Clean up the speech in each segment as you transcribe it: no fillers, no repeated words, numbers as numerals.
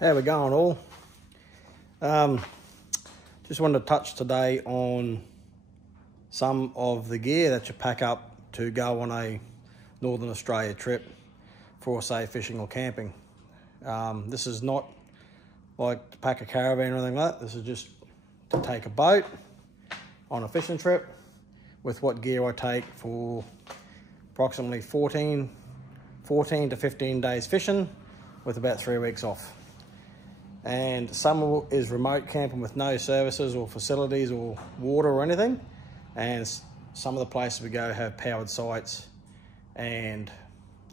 How we going all? Just wanted to touch today on some of the gear that you pack up to go on a Northern Australia trip for, say, fishing or camping. This is not like to pack a caravan or anything like that. This is just to take a boat on a fishing trip with what gear I take for approximately 14 to 15 days fishing with about 3 weeks off. And some is remote camping with no services or facilities or water or anything. And some of the places we go have powered sites and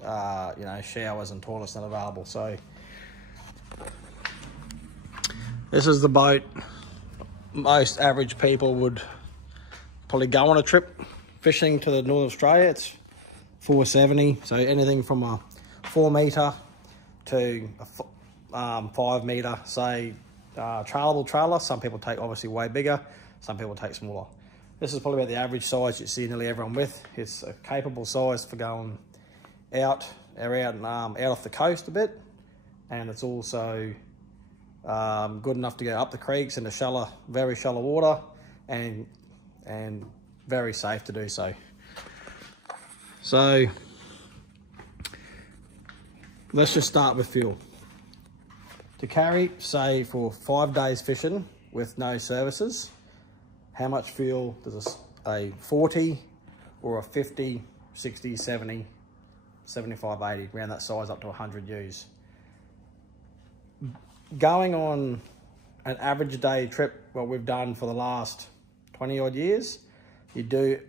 showers and toilets not available. So this is the boat most average people would probably go on a trip fishing to the North Australia. It's 470, so anything from a 4 metre to a 5 metre, say, trailable trailer. Some people take obviously way bigger, some people take smaller. This is probably about the average size you see nearly everyone with. It's a capable size for going out off the coast a bit, and it's also good enough to go up the creeks into shallow, very shallow water, and very safe to do so. So let's just start with fuel. To carry, say, for 5 days fishing with no services, how much fuel does a 40 or a 50, 60, 70, 75, 80, around that size up to 100 use? Going on an average day trip, what we've done for the last 20 odd years, you do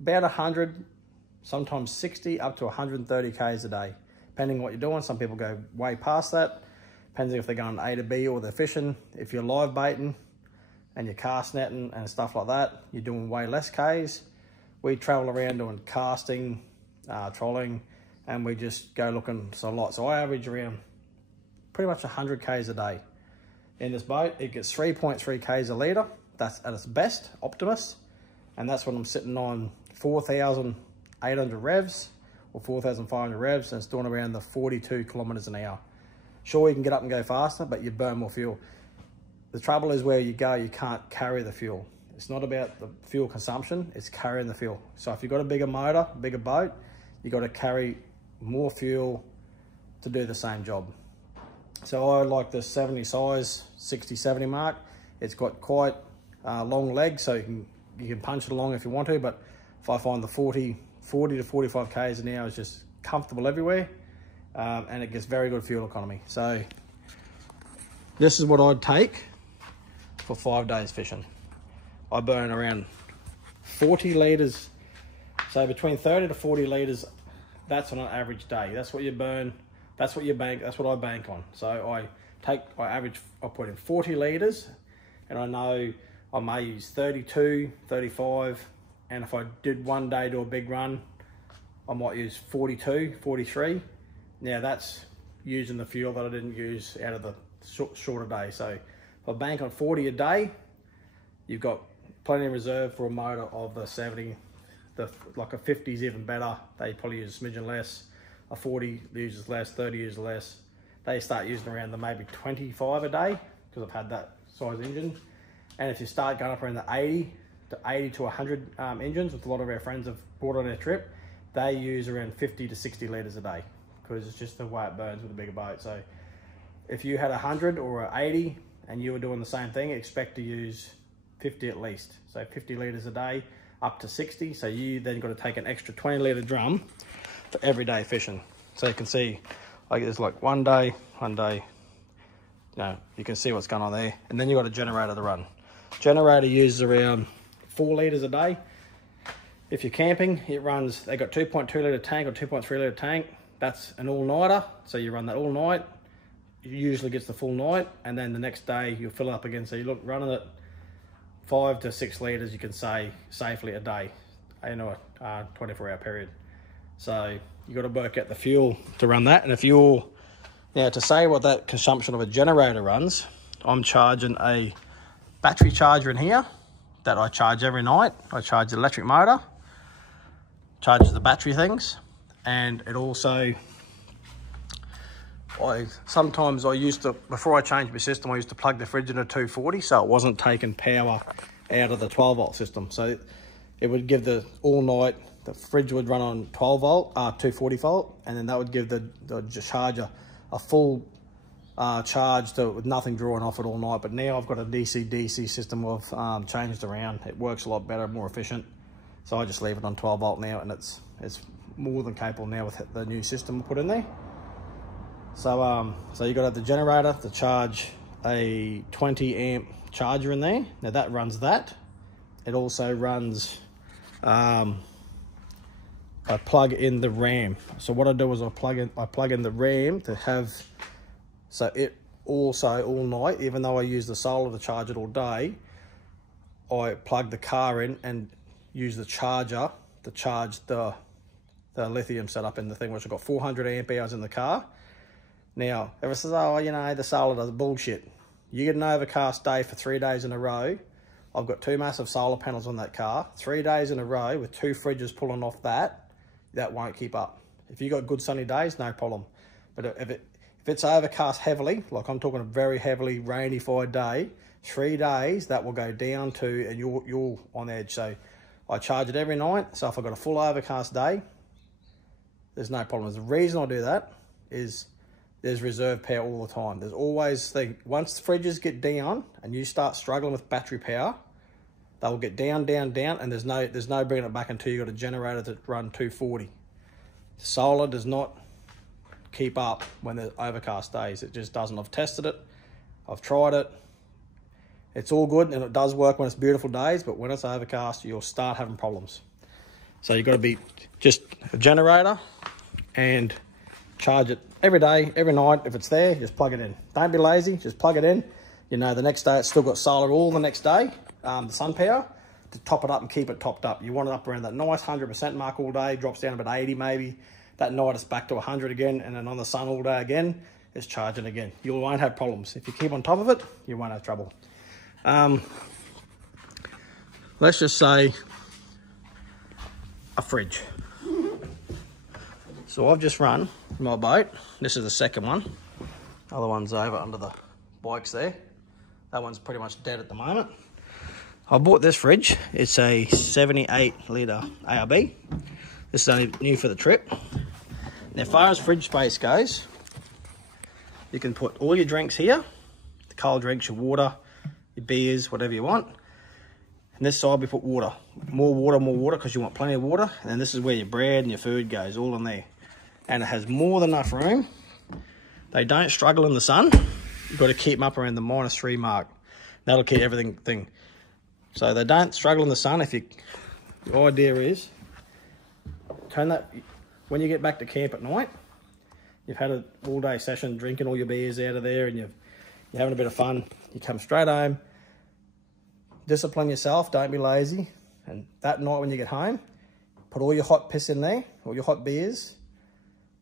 about 100, sometimes 60, up to 130 Ks a day, depending on what you're doing. Some people go way past that, depending if they're going A to B or they're fishing. If you're live baiting and you're cast netting and stuff like that, you're doing way less Ks. We travel around doing casting, trolling, and we just go looking a lot. So I average around pretty much 100 Ks a day. In this boat, it gets 3.3 Ks a litre. That's at its best, Optimus. And that's when I'm sitting on 4,800 revs or 4,500 revs, and it's doing around the 42 kilometers an hour. Sure, you can get up and go faster, but you burn more fuel. The trouble is where you go, you can't carry the fuel. It's not about the fuel consumption, it's carrying the fuel. So if you've got a bigger motor, bigger boat, you've got to carry more fuel to do the same job. So I like the 70 size, 60, 70 mark. It's got quite long legs, so you can punch it along if you want to, but if I find the 40 to 45 Ks an hour is just comfortable everywhere, and it gets very good fuel economy. So this is what I'd take for 5 days fishing. I burn around 40 litres, so between 30 to 40 litres, that's on an average day. That's what you burn, that's what you bank, that's what I bank on. So I put in 40 litres, and I know I may use 32, 35, and if I did one day do a big run, I might use 42, 43. Now that's using the fuel that I didn't use out of the shorter day. So if I bank on 40 a day, you've got plenty of reserve for a motor of the 70. Like a 50 is even better. They probably use a smidgen less. A 40 uses less, 30 uses less. They start using around the maybe 25 a day because I've had that size engine. And if you start going up around the 80 to 100 engines, which a lot of our friends have brought on their trip, they use around 50 to 60 litres a day because it's just the way it burns with a bigger boat. So if you had 100 or 80 and you were doing the same thing, expect to use 50 at least. So 50 litres a day up to 60. So you then got to take an extra 20 litre drum for everyday fishing. So you can see, like, there's like one day, you can see what's going on there. And then you got a generator to run. Generator uses around 4 litres a day. If you're camping, it runs, they got 2.2 litre tank or 2.3 litre tank. That's an all-nighter, so you run that all night. It usually gets the full night, and then the next day you'll fill it up again. So you look running it 5 to 6 litres, you can say safely a day in a 24-hour period. So you got to work out the fuel to run that. And if you're, now to say what that consumption of a generator runs, I'm charging a battery charger in here that I charge every night. I charge the electric motor, charges the battery things, and it also sometimes I used to, before I changed my system, I used to plug the fridge into 240, so it wasn't taking power out of the 12 volt system. So it would give the all night, the fridge would run on 12 volt, 240 volt, and then that would give the charger a full charge with nothing drawing off it all night. But now I've got a DC system I've changed around. It works a lot better, more efficient. So I just leave it on 12 volt now, and it's more than capable now with the new system put in there. So so you got to have the generator to charge a 20 amp charger in there. Now that runs that. It also runs, I plug in the RAM. So what I do is I plug in the RAM to have, so it also all night, even though I use the solar to charge it all day, I plug the car in and use the charger to charge the lithium setup in the thing, which I've got 400 amp hours in the car. Now, everyone says, oh, you know, the solar does bullshit. You get an overcast day for 3 days in a row. I've got 2 massive solar panels on that car. 3 days in a row with 2 fridges pulling off that won't keep up. If you got good sunny days, no problem. But if it's overcast heavily, like I'm talking a very heavily rainy-fied day, 3 days, that will go down to, and you're on edge. So I charge it every night. So if I've got a full overcast day, there's no problems. The reason I do that is there's reserve power all the time. There's always once the fridges get down and you start struggling with battery power, they will get down, and there's no bringing it back until you got a generator that run 240. Solar does not keep up when there's overcast days. It just doesn't. I've tested it. I've tried it. It's all good, and it does work when it's beautiful days, but when it's overcast, you'll start having problems. So you've got to be just a generator and charge it every day, every night. If it's there, just plug it in. Don't be lazy, just plug it in. You know, the next day it's still got solar all the next day, the sun power, to top it up and keep it topped up. You want it up around that nice 100% mark all day, drops down about 80 maybe. That night it's back to 100 again, and then on the sun all day again, it's charging again. You won't have problems. If you keep on top of it, you won't have trouble. Let's just say a fridge. So I've just run my boat. This is the second one. Other one's over under the bikes there. That one's pretty much dead at the moment. I bought this fridge. It's a 78 litre ARB. This is only new for the trip. Now, as far as fridge space goes, you can put all your drinks here, the cold drinks, your water, your beers, whatever you want. And this side we put water. More water, because you want plenty of water. And then this is where your bread and your food goes, all in there. And it has more than enough room. They don't struggle in the sun. You've got to keep them up around the -3 mark. That'll keep everything. So they don't struggle in the sun. The idea is, turn that, when you get back to camp at night, you've had an all-day session, drinking all your beers out of there, and you're having a bit of fun. You come straight home, discipline yourself, don't be lazy. And that night when you get home, put all your hot piss in there, all your hot beers,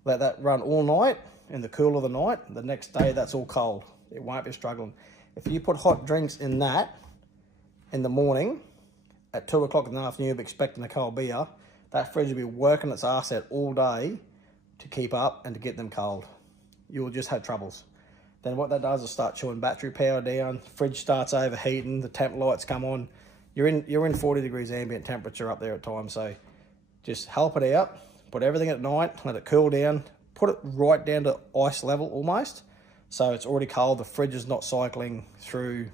let that run all night in the cool of the night. The next day, that's all cold. It won't be struggling. If you put hot drinks in that in the morning, at 2 o'clock in the afternoon, you'll be expecting a cold beer, that fridge will be working its ass out all day to keep up and to get them cold. You will just have troubles. Then what that does is start chewing battery power down, fridge starts overheating, the temp lights come on. You're in 40 degrees ambient temperature up there at times, so just help it out. Put everything at night, let it cool down, put it right down to ice level almost. So it's already cold, the fridge is not cycling through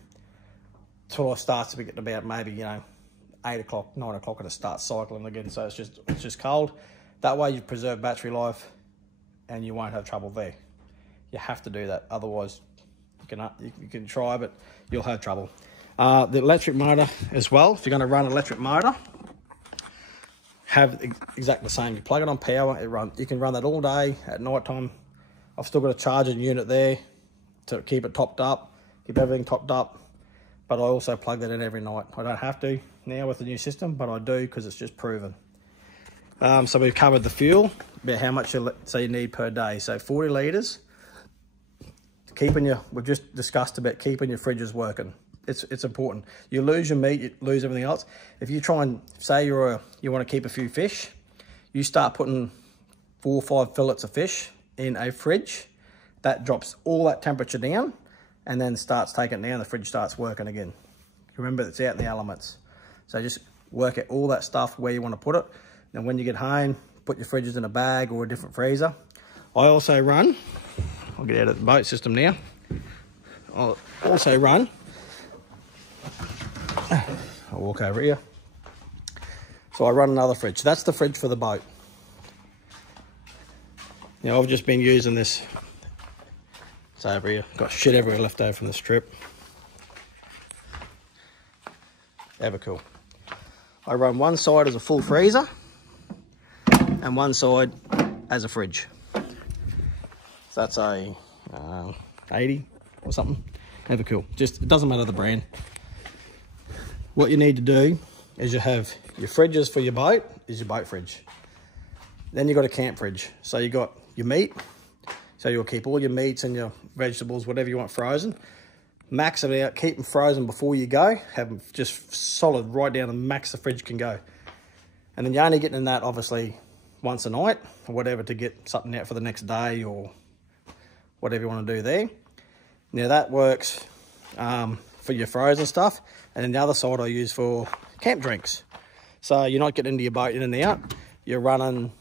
till it starts to get about maybe, 8 o'clock, 9 o'clock, and it starts cycling again. So it's just cold. That way you preserve battery life and you won't have trouble there. You have to do that, otherwise you can try, but you'll have trouble. The electric motor as well, if you're going to run an electric motor, have exactly the same. You plug it on power, you can run that all day. At night time, I've still got a charging unit there to keep it topped up, keep everything topped up, but I also plug that in every night. I don't have to now with the new system, but I do because it's just proven. So we've covered the fuel, about how much you need per day. So 40 litres. We've just discussed about keeping your fridges working. It's important. You lose your meat, you lose everything else. If you try and say you want to keep a few fish, you start putting 4 or 5 fillets of fish in a fridge, that drops all that temperature down and then starts taking it down. The fridge starts working again. Remember, it's out in the elements. So just work out all that stuff where you want to put it. And when you get home, put your fridges in a bag or a different freezer. I also run, I'll get out of the boat system now. I'll also run, I'll walk over here. So I run another fridge. That's the fridge for the boat. Now I've just been using this. It's over here. Got shit everywhere left over from the strip. Ever cool. I run one side as a full freezer and one side as a fridge. So that's a 80 or something. Ever cool. Just, it doesn't matter the brand. What you need to do is you have your fridges for your boat, is your boat fridge. Then you've got a camp fridge. So you got your meat. So you'll keep all your meats and your vegetables, whatever you want, frozen. Max it out, keep them frozen before you go. Have them just solid right down and max the fridge can go. And then you're only getting in that, obviously, once a night or whatever to get something out for the next day or whatever you want to do there. Now that works for your frozen stuff. And then the other side I use for camp drinks. So you're not getting into your boat in and out. You're running,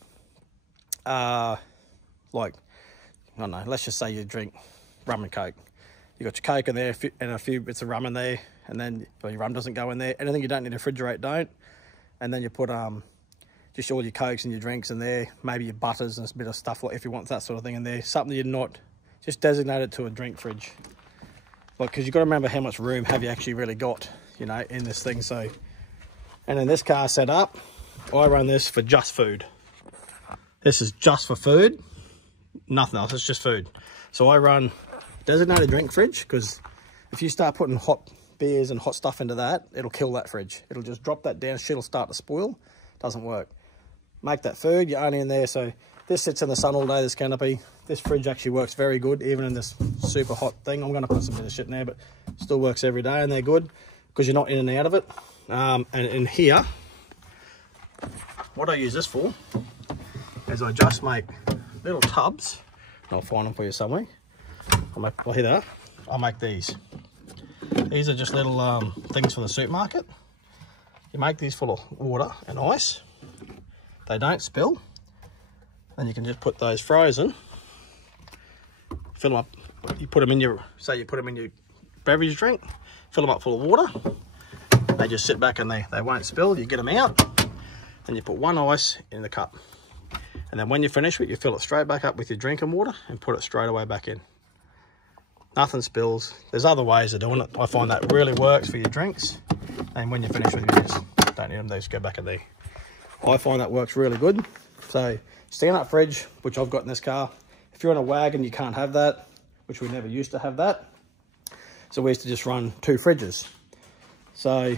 like, I don't know, let's just say you drink rum and Coke. You got your Coke in there and a few bits of rum in there, and then your rum doesn't go in there. Anything you don't need to refrigerate, don't. And then you put just all your Cokes and your drinks in there, maybe your butters and a bit of stuff, like if you want that sort of thing in there. Something you're not, just designate it to a drink fridge. Like, because you've got to remember how much room have you actually really got, you know, in this thing. So, and in this car setup, I run this for just food. This is just for food, nothing else, it's just food. So I run designated drink fridge, because if you start putting hot beers and hot stuff into that, it'll kill that fridge. It'll just drop that down, shit'll start to spoil. Doesn't work. Make that food, you're only in there. So this sits in the sun all day, this canopy. This fridge actually works very good, even in this super hot thing. I'm gonna put some bit of shit in there, but still works every day, and they're good because you're not in and out of it. And in here, what I use this for is I just make little tubs. I'll find them for you somewhere. Well, here they are. I'll make these. These are just little things from the supermarket. You make these full of water and ice. They don't spill. Then you can just put those frozen. Fill them up. You put them in your, say you put them in your beverage drink. Fill them up full of water. They just sit back in there. They won't spill. You get them out. Then you put one ice in the cup. And then when you finish it, you fill it straight back up with your drinking water and put it straight away back in. Nothing spills. There's other ways of doing it. I find that really works for your drinks. And when you finish with your drinks, don't need them, they just go back in there. I find that works really good. So stand-up fridge, which I've got in this car. If you're on a wagon, you can't have that, which we never used to have that. So we used to just run 2 fridges. So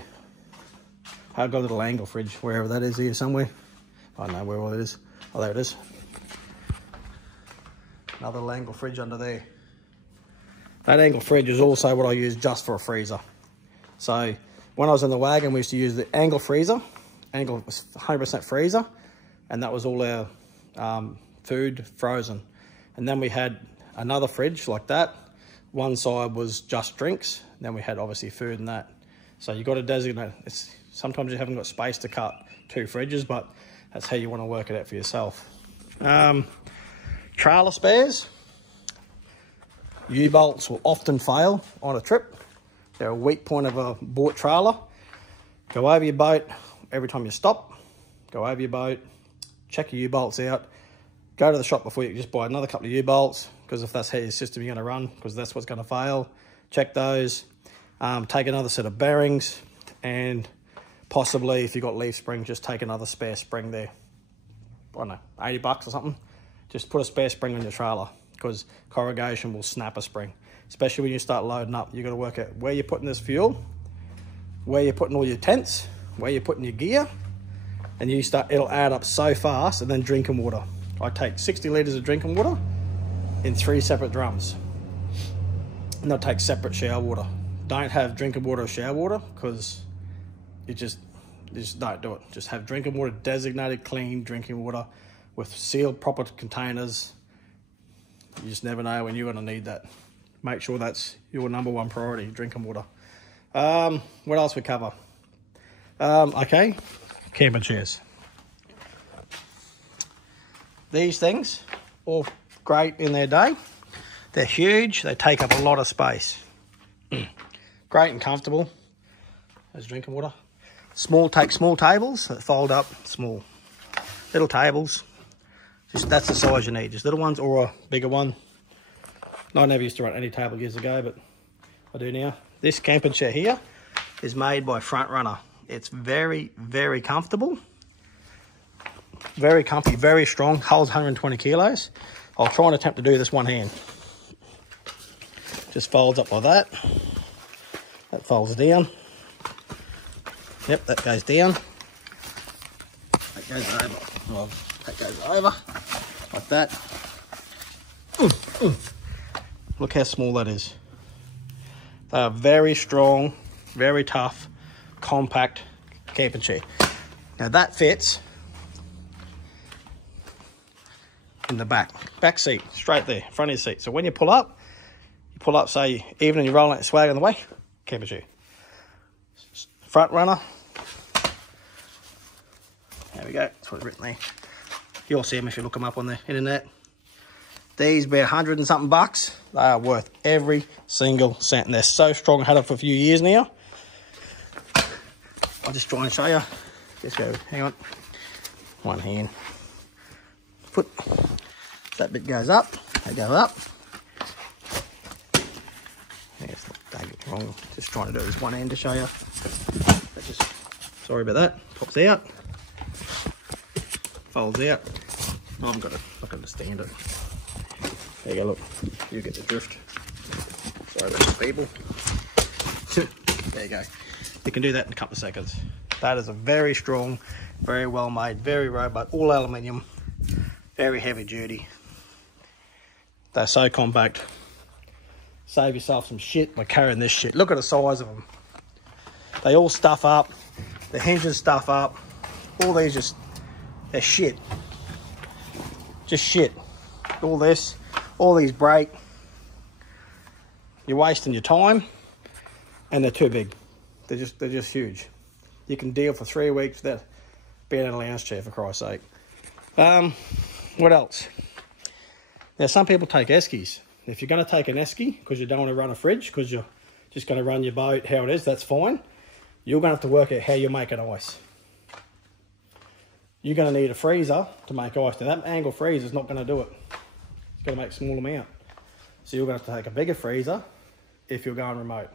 I've got a little angle fridge, wherever that is here somewhere. I don't know where all it is. Oh, there it is. Another little angle fridge under there. That angle fridge is also what I use just for a freezer. So when I was in the wagon, we used to use the angle freezer. Angle was 100% freezer. And that was all our food frozen. And then we had another fridge like that. One side was just drinks. Then we had obviously food and that. So you got to designate. Sometimes you haven't got space to cut 2 fridges, but that's how you want to work it out for yourself. Trailer spares. U-bolts will often fail on a trip. They're a weak point of a bought trailer. Go over your boat every time you stop. Go over your boat, check your U-bolts out. Go to the shop before you just buy another couple of U-bolts, because if that's how your system you're going to run, because that's what's going to fail. Check those. Take another set of bearings, and possibly if you've got leaf springs, just take another spare spring there. I don't know, 80 bucks or something. Just put a spare spring on your trailer, because corrugation will snap a spring. Especially when you start loading up, you've got to work out where you're putting this fuel, where you're putting all your tents, where you're putting your gear, and it'll add up so fast. And then drinking water. I take 60 litres of drinking water in 3 separate drums. And I'll take separate shower water. Don't have drinking water or shower water, because you just don't do it. Just have drinking water, designated clean drinking water with sealed proper containers. You just never know when you're going to need that. Make sure that's your #1 priority, drinking water. What else we cover? Okay, camping chairs. These things, all great in their day. They're huge. They take up a lot of space. Great and comfortable. There's drinking water. Take small tables that fold up, small. Little tables. That's the size you need. Just little ones or a bigger one. I never used to run any table years ago, but I do now. This camping chair here is made by Front Runner. It's very, very comfortable. Very comfy, very strong. Holds 120 kilos. I'll try and attempt to do this one hand. Just folds up like that. That folds down. Yep, that goes down. That goes over. Well, that goes over. Like that. Look how small that is. They are very strong, very tough, compact camping chair. Now that fits in the back seat, straight there, front of your seat. So when you pull up, say, even when you're rolling that swag on the way, camping chair. Front Runner. There we go, that's what's written there. You'll see them if you look them up on the internet. These be $100 and something bucks. They are worth every single cent. And they're so strong. I had it for a few years now. I'll just try and show you. Just go, hang on. One hand. Foot. That bit goes up. They go up. Yes, don't get me wrong. Just trying to do this one hand to show you. Sorry about that. Pops out. Folds out. I haven't got to look at the stand it. There you go, look. You get the drift. Sorry about the people. There you go. You can do that in a couple of seconds. That is a very strong, very well made, very robust, all aluminium, very heavy duty. They're so compact. Save yourself some shit by carrying this shit. Look at the size of them. They all stuff up. The hinges stuff up. All these they're shit. Just shit. All this. All these break. You're wasting your time, and they're too big. They're just huge. You can deal for 3 weeks without being in a lounge chair, for Christ's sake. What else? Now, some people take Eskies. If you're going to take an Esky because you don't want to run a fridge, because you're just going to run your boat how it is, that's fine. You're going to have to work out how you make an ice. You're going to need a freezer to make ice. Now, that angle freezer is not going to do it. It's going to make a small amount. So you're going to have to take a bigger freezer if you're going remote.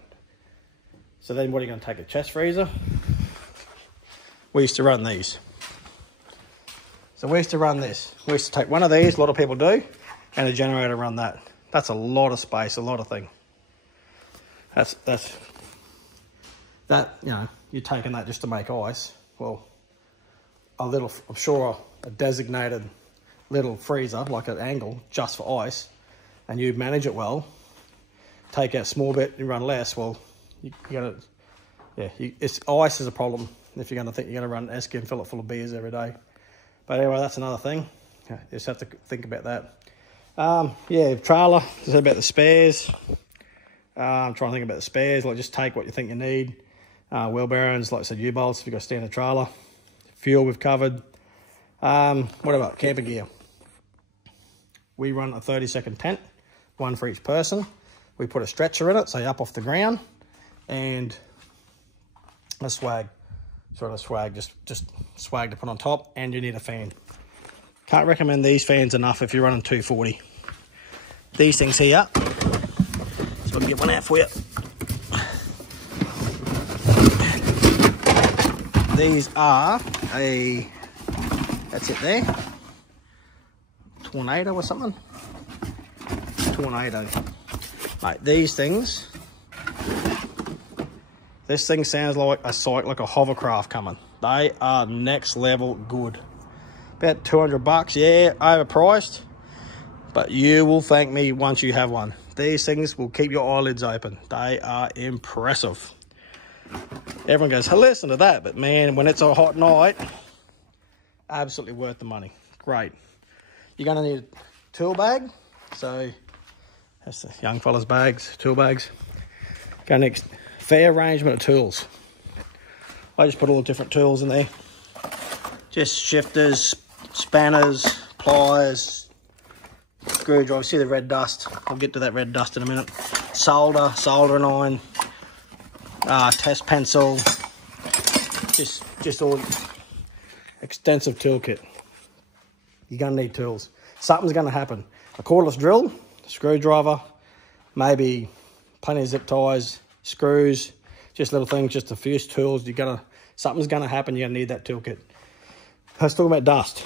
So then what are you going to take, a chest freezer? We used to run these. So we used to run this. We used to take one of these, a lot of people do, and a generator run that. That's a lot of space, a lot of thing. That, you know, you're taking that just to make ice. Well, I'm sure a designated little freezer, like an angle, just for ice, and you manage it well, take out a small bit and run less, well, you gotta, yeah, ice is a problem if you're gonna think you're gonna run an Esky and fill it full of beers every day. But anyway, that's another thing. You just have to think about that. Yeah, trailer, just about the spares. I'm trying to think about the spares, like just take what you think you need. Wheel bearings, like I said, U-bolts if you've got a standard trailer. Fuel we've covered. What about camping gear? We run a 30-second tent, one for each person. We put a stretcher in it, so you're up off the ground, and a swag, sort of swag, just swag to put on top, and you need a fan. Can't recommend these fans enough if you're running 240. These things here, so I can get one out for you. These are that's it there, Tornado or something. Tornado. Mate, these things, this thing sounds like a hovercraft coming. They are next level good. About 200 bucks, yeah, overpriced, but you will thank me once you have one. These things will keep your eyelids open. They are impressive. Everyone goes, hey, listen to that, but man, when it's a hot night, absolutely worth the money. Great. You're gonna need a tool bag. So that's the young fella's bags, tool bags. Go next, fair arrangement of tools. I just put all the different tools in there. Just shifters, spanners, pliers, screwdriver. See the red dust? I'll get to that red dust in a minute. Solder, soldering iron, test pencil, just all extensive toolkit. You're gonna need tools. Something's gonna happen. A cordless drill, screwdriver, maybe plenty of zip ties, screws, just little things, just a few tools. Something's gonna happen. You're gonna need that toolkit. Let's talk about dust.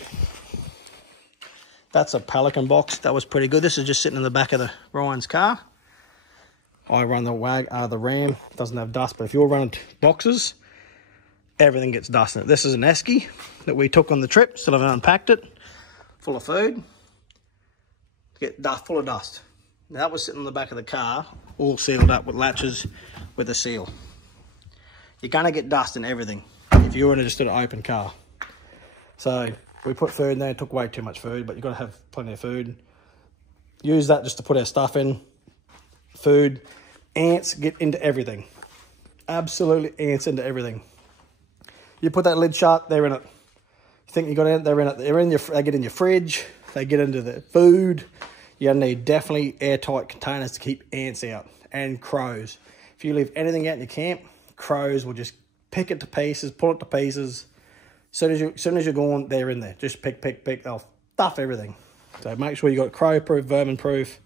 That's a Pelican box. That was pretty good. This is just sitting in the back of Ryan's car. I run the Ram. It doesn't have dust, but if you're running boxes, everything gets dust in it. This is an Esky that we took on the trip. Still haven't unpacked it. Full of food. Get dust, full of dust. Now that was sitting in the back of the car, all sealed up with latches with a seal. You're gonna get dust in everything if you're in just an open car. So we put food in there. It took way too much food, but you've got to have plenty of food. Use that just to put our stuff in. Food. Ants get into everything. Absolutely ants into everything. You put that lid shut, they're in it. You think you got in, they're in it. They get in your fridge. They get into the food. You're gonna need definitely airtight containers to keep ants out, and crows. If you leave anything out in your camp, crows will just pick it to pieces, pull it to pieces. As soon as you're gone, they're in there. Just pick. They'll stuff everything. So make sure you got crow-proof, vermin-proof,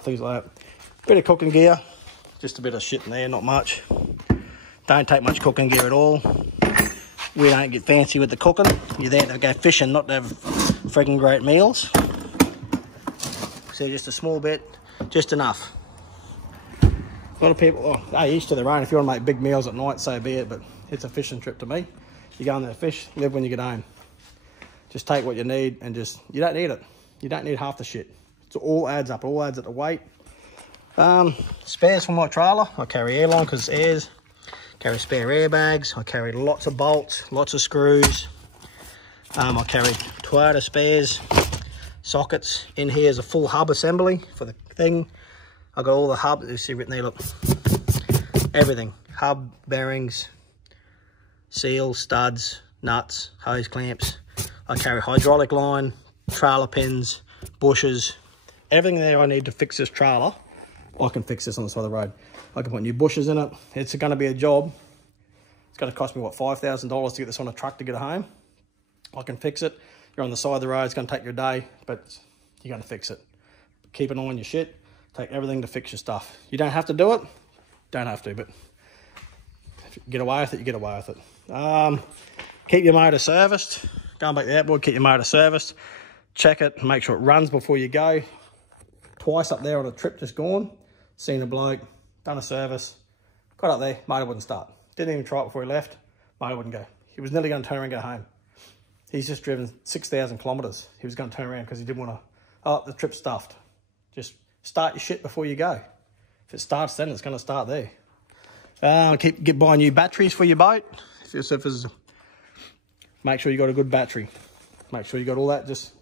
things like that. Bit of cooking gear. Just a bit of shit in there, not much. Don't take much cooking gear at all. We don't get fancy with the cooking. You're there to go fishing, not to have freaking great meals. So just a small bit, just enough. A lot of people, each to their own. If you want to make big meals at night, so be it, but it's a fishing trip to me. You go in there to fish, live when you get home. Just take what you need and you don't need it. You don't need half the shit. It all adds up. It all adds up to weight. Spares for my trailer. I carry airline because it's airs. Carry spare airbags. I carry lots of bolts, lots of screws. I carry Toyota spares, sockets. In here is a full hub assembly for the thing. I got all the hub. You see written there, look. Everything. Hub, bearings, seals, studs, nuts, hose clamps. I carry hydraulic line, trailer pins, bushes, everything there I need to fix this trailer. I can fix this on the side of the road. I can put new bushes in it. It's going to be a job. It's going to cost me, what, $5,000 to get this on a truck to get it home. I can fix it. You're on the side of the road. It's going to take you a day, but you're going to fix it. Keep an eye on your shit. Take everything to fix your stuff. You don't have to do it. Don't have to, but if you get away with it, you get away with it. Keep your motor serviced. Going back to the outboard, keep your motor serviced. Check it, make sure it runs before you go. Twice up there on a trip just gone. Seen a bloke, done a service. Got up there, motor wouldn't start. Didn't even try it before he left. Motor wouldn't go. He was nearly going to turn around and go home. He's just driven 6,000 kilometres. He was going to turn around because he didn't want to. Oh, the trip's stuffed. Just start your shit before you go. If it starts then, it's going to start there. Get buying new batteries for your boat. Make sure you got a good battery. Make sure you got all that. Just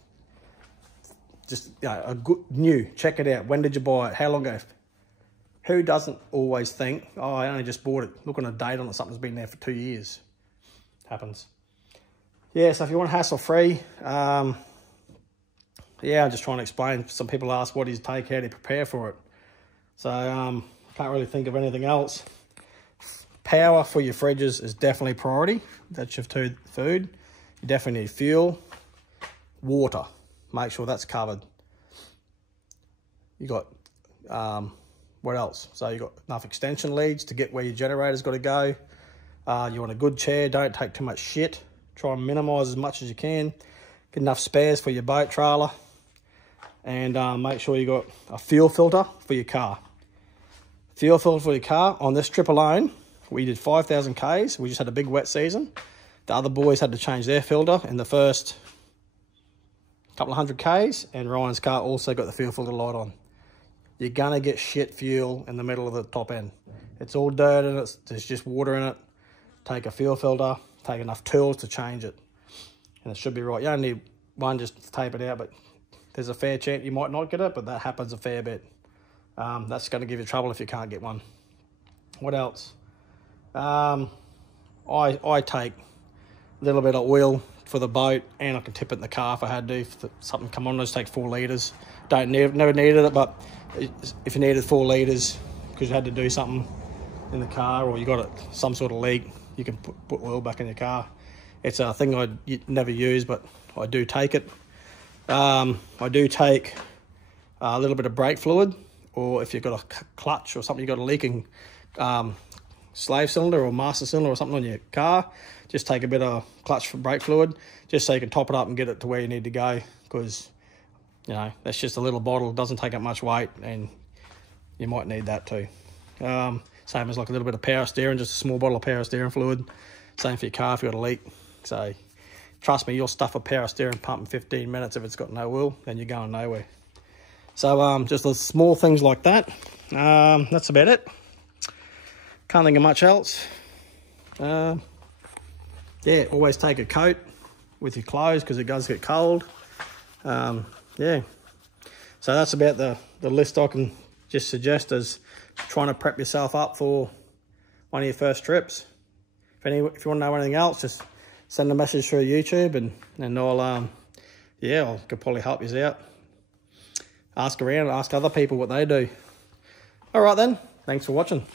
a good new. Check it out. When did you buy it? How long ago? Who doesn't always think, oh, I only just bought it. Look on a date on it. Something's been there for 2 years. Happens. Yeah. So if you want hassle-free, yeah, I'm just trying to explain. Some people ask, what do you take? How do you prepare for it? So can't really think of anything else. Power for your fridges is definitely priority. That's your food. You definitely need fuel. Water. Make sure that's covered. You got, what else? So you got enough extension leads to get where your generator's got to go. You want a good chair. Don't take too much shit. Try and minimise as much as you can. Get enough spares for your boat trailer. And make sure you got a fuel filter for your car. Fuel filter for your car. On this trip alone, we did 5,000 Ks. We just had a big wet season. The other boys had to change their filter in the first couple of 100 Ks, and Ryan's car also got the fuel filter light on. You're gonna get shit fuel in the middle of the top end. It's all dirt in it, there's just water in it. Take a fuel filter, take enough tools to change it, and it should be right. You only need one just to tape it out, but there's a fair chance you might not get it, but that happens a fair bit. That's going to give you trouble if you can't get one. What else? I take a little bit of oil for the boat, and I can tip it in the car if I had to. If something come on, just take 4 litres. Never needed it, but if you needed 4 litres because you had to do something in the car, or you got some sort of leak, you can put oil back in your car. It's a thing I never use, but I do take it. I do take a little bit of brake fluid, or if you've got a clutch or something, you've got a leaking slave cylinder or master cylinder or something on your car, just take a bit of clutch for brake fluid, just so you can top it up and get it to where you need to go, because, you know, that's just a little bottle, it doesn't take up much weight, and you might need that too. Same as like a little bit of power steering, just a small bottle of power steering fluid. Same for your car if you've got a leak. So trust me, you'll stuff a power steering pump in 15 minutes if it's got no oil, then you're going nowhere. So just the small things like that. That's about it. Can't think of much else. Yeah, always take a coat with your clothes because it does get cold. Yeah, so that's about the list I can just suggest as trying to prep yourself up for one of your first trips. If you want to know anything else, just send a message through YouTube, and I'll I could probably help you out. Ask around, ask other people what they do. All right then, thanks for watching.